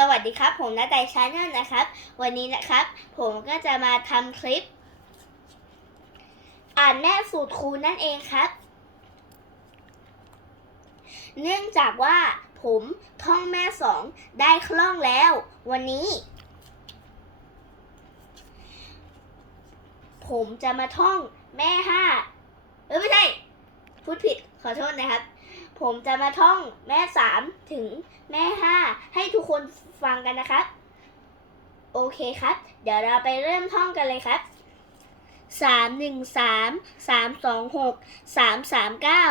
สวัสดีครับ ผมนาไตชาแนลนะครับ วันนี้นะครับ ผมก็จะมาทำคลิป อ่านแม่สูตรคูณนั่นเองครับ เนื่องจากว่าผมท่องแม่สองได้คล่องแล้ว วันนี้ ผมจะมาท่องแม่ห้าเออไม่ใช่ พูดผิดขอโทษนะครับ ผมจะมาท่องแม่สามถึงแม่ห้า ทุกคนฟังกันนะครับ โอเคครับ เดี๋ยวเราไปเริ่มท่องกันเลยครับสามหนึ่งสามสามสองหกสามสามเก้า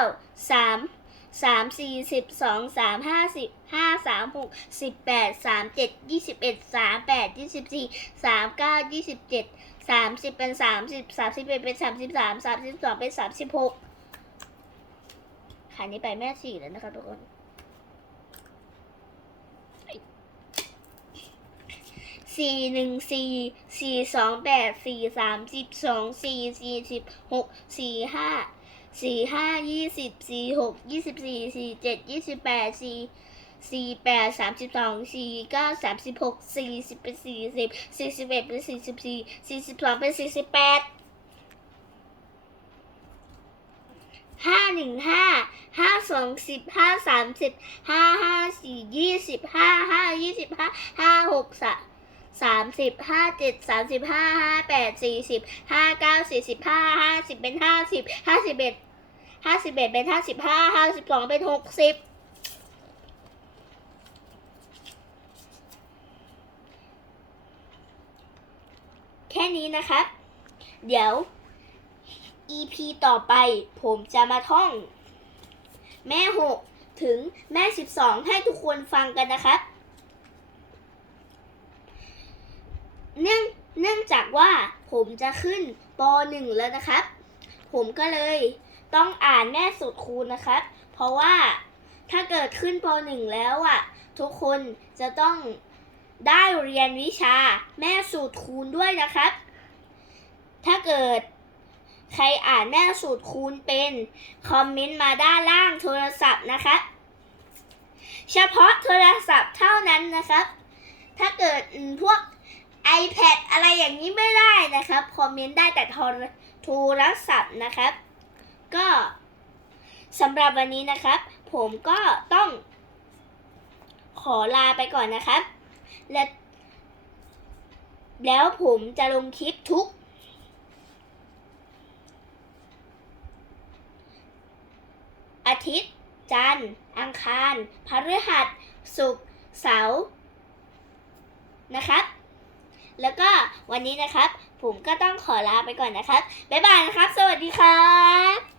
สามสามสี่สิบสองสามห้าสิบห้าสามหกสิบแปดสามเจ็ดยี่สิบเอ็ดสามแปดยี่สิบสี่สามเก้ายี่สิบเจ็ดสามสิบเป็นสามสิบสามสิบเอ็ดเป็นสามสิบสามสามสิบสองเป็นสามสิบหกขานี้ไปแม่สี่แล้วนะคะทุกคน สี่หนึ่งสี่สี่สองแปดสี่สามสิบสองสี่สี่สิบหกสี่ห้าสี่ห้ายี่สิบสี่หกยี่สิบสี่สี่เจ็ดยี่สิบแปดสี่สี่แปดสามสิบสองสี่เก้าสามสิบหกสี่สิบเป็นสี่สิบสี่สิบเอ็ดเป็นสี่สิบสี่สี่สิบสองเป็นสี่สิบแปดห้าหนึ่งห้าห้าสองสิบห้าสามสิบห้าห้าสี่ยี่สิบห้าห้ายี่สิบห้าห้าหกสาม สามสิบห้าเจ็ดสามสิบห้าห้าแปดสี่สิบห้าเก้าสี่สิบห้าห้าสิบเป็นห้าสิบห้าสิบเอ็ดห้าสิบเอ็ดเป็นห้าสิบห้าห้าสิบสองเป็นหกสิบแค่นี้นะครับ เดี๋ยว EP ต่อไปผมจะมาท่อง แม่หกถึงแม่สิบสองให้ทุกคนฟังกันนะครับ เนื่องเนื่องจากว่าผมจะขึ้นป .1 แล้วนะครับ ผมก็เลยต้องอ่านแม่สูตรคูณนะครับ เพราะว่าถ้าเกิดขึ้นป .1 แล้วอะ ทุกคนจะต้องได้เรียนวิชาแม่สูตรคูณด้วยนะครับ ถ้าเกิดใครอ่านแม่สูตรคูณเป็น คอมเมนต์มาด้านล่างโทรศัพท์นะครับ เฉพาะโทรศัพท์เท่านั้นนะครับ ถ้าเกิดพวก iPad อะไรอย่างนี้ไม่ได้นะครับ คอมเมนต์ได้แต่โทรโทรศัพท์นะครับ ก็สำหรับวันนี้นะครับ ผมก็ต้องขอลาไปก่อนนะครับ และแล้วผมจะลงคลิปทุก อาทิตย์ จันทร์ อังคาร พฤหัส ศุกร์ เสาร์ นะครับ แล้วก็วันนี้นะครับ ผมก็ต้องขอลาไปก่อนนะครับ บ๊ายบายนะครับ สวัสดีครับ